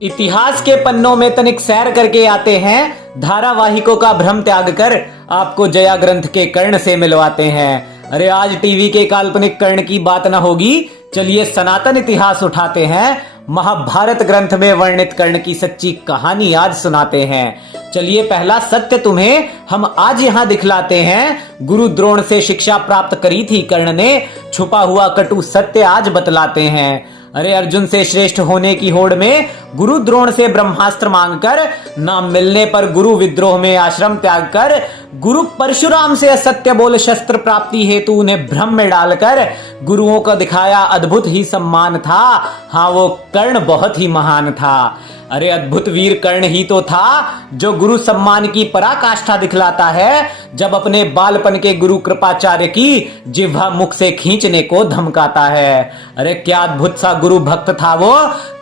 इतिहास के पन्नों में तनिक सैर करके आते हैं, धारावाहिकों का भ्रम त्याग कर आपको जया ग्रंथ के कर्ण से मिलवाते हैं। अरे आज टीवी के काल्पनिक कर्ण की बात ना होगी, चलिए सनातन इतिहास उठाते हैं, महाभारत ग्रंथ में वर्णित कर्ण की सच्ची कहानी आज सुनाते हैं। चलिए पहला सत्य तुम्हें हम आज यहाँ दिखलाते हैं। गुरु द्रोण से शिक्षा प्राप्त करी थी कर्ण ने, छुपा हुआ कटु सत्य आज बतलाते हैं। अरे अर्जुन से श्रेष्ठ होने की होड़ में गुरु द्रोण से ब्रह्मास्त्र मांगकर, ना मिलने पर गुरु विद्रोह में आश्रम त्याग कर, गुरु परशुराम से असत्य बोल शस्त्र प्राप्ति हेतु उन्हें भ्रम में डालकर गुरुओं का दिखाया अद्भुत ही सम्मान था। हाँ वो कर्ण बहुत ही महान था। अरे अद्भुत वीर कर्ण ही तो था जो गुरु सम्मान की पराकाष्ठा दिखलाता है, जब अपने बालपन के गुरु कृपाचार्य की जिह्वा मुख से खींचने को धमकाता है। अरे क्या अद्भुत सा गुरु भक्त था वो,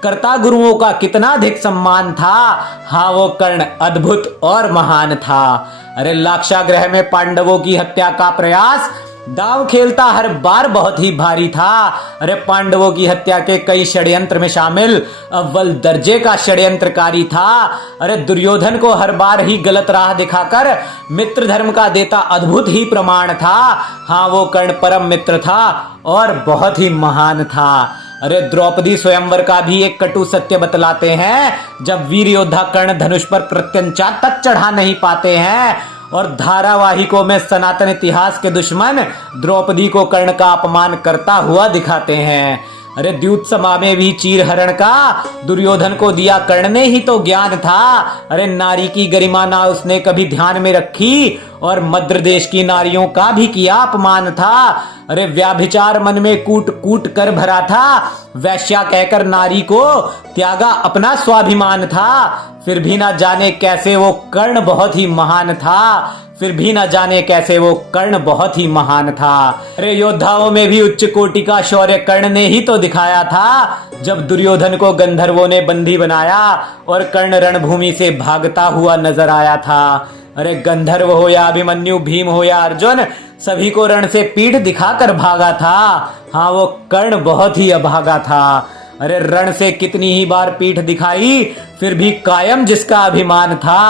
करता गुरुओं का कितना अधिक सम्मान था। हाँ वो कर्ण अद्भुत और महान था। अरे लाक्षागृह में पांडवों की हत्या का प्रयास दांव खेलता हर बार बहुत ही भारी था। अरे पांडवों की हत्या के कई षड्यंत्र में शामिल अव्वल दर्जे का षड्यंत्रकारी था। अरे दुर्योधन को हर बार ही गलत राह दिखाकर मित्र धर्म का देता अद्भुत ही प्रमाण था। हाँ वो कर्ण परम मित्र था और बहुत ही महान था। अरे द्रौपदी स्वयंवर का भी एक कटु सत्य बतलाते हैं, जब वीर योद्धा कर्ण धनुष पर प्रत्यंचा तक चढ़ा नहीं पाते हैं और धारावाहिकों में सनातन इतिहास के दुश्मन द्रौपदी को कर्ण का अपमान करता हुआ दिखाते हैं। अरे द्यूत सभा में भी चीर हरण का दुर्योधन को दिया कर्ण ने ही तो ज्ञान था। अरे नारी की गरिमा ना उसने कभी ध्यान में रखी और मद्र देश की नारियों का भी किया अपमान था। अरे व्याभिचार मन में कूट कूट कर भरा था, वैश्या कहकर नारी को त्यागा अपना स्वाभिमान था। फिर भी ना जाने कैसे वो कर्ण बहुत ही महान था। फिर भी न जाने कैसे वो कर्ण बहुत ही महान था। अरे योद्धाओं में भी उच्च कोटि का शौर्य कर्ण ने ही तो दिखाया था, जब दुर्योधन को गंधर्वों ने बंदी बनाया और कर्ण रणभूमि से भागता हुआ नजर आया था। अरे गंधर्व हो या अभिमन्यु, भीम हो या अर्जुन, सभी को रण से पीठ दिखाकर भागा था। हाँ वो कर्ण बहुत ही अभागा था। अरे रण से कितनी ही बार पीठ दिखाई, फिर भी कायम जिसका अभिमान था।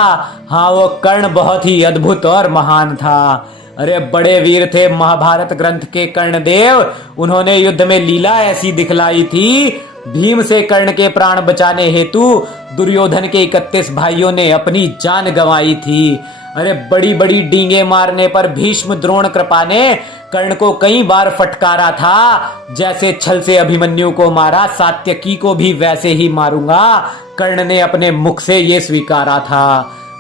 हाँ वो कर्ण बहुत ही अद्भुत और महान था। अरे बड़े वीर थे महाभारत ग्रंथ के कर्णदेव, उन्होंने युद्ध में लीला ऐसी दिखलाई थी, भीम से कर्ण के प्राण बचाने हेतु दुर्योधन के 31 भाइयों ने अपनी जान गंवाई थी। अरे बड़ी बड़ी डींगे मारने पर भीष्म द्रोण कृपा ने कर्ण को कई बार फटकारा था। जैसे छल से अभिमन्यु को मारा, सात्यकी को भी वैसे ही मारूंगा, कर्ण ने अपने मुख से ये स्वीकारा था।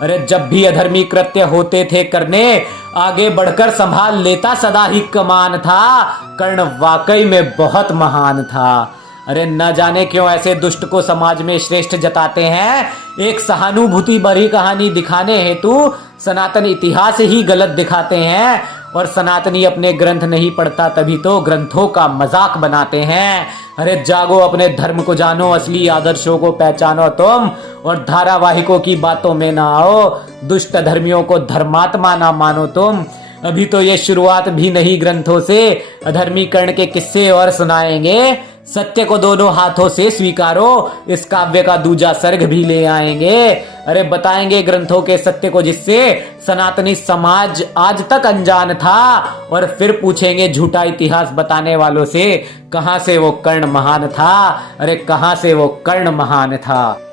अरे जब भी अधर्मी कृत्य होते थे करने, आगे बढ़कर संभाल लेता सदा ही कमान था। कर्ण वाकई में बहुत महान था। अरे न जाने क्यों ऐसे दुष्ट को समाज में श्रेष्ठ जताते हैं। एक सहानुभूति भरी कहानी दिखाने हेतु सनातन इतिहास ही गलत दिखाते हैं और सनातनी अपने ग्रंथ नहीं पढ़ता तभी तो ग्रंथों का मजाक बनाते हैं। अरे जागो, अपने धर्म को जानो, असली आदर्शों को पहचानो तुम, और धारावाहिकों की बातों में ना आओ। दुष्ट धर्मियों को धर्मात्मा ना मानो तुम। अभी तो ये शुरुआत भी नहीं ग्रंथों से, अधर्मी कर्ण के किस्से और सुनाएंगे। सत्य को दोनों हाथों से स्वीकारो, इस काव्य का दूजा सर्ग भी ले आएंगे। अरे बताएंगे ग्रंथों के सत्य को जिससे सनातनी समाज आज तक अनजान था, और फिर पूछेंगे झूठा इतिहास बताने वालों से, कहां से वो कर्ण महान था। अरे कहां से वो कर्ण महान था।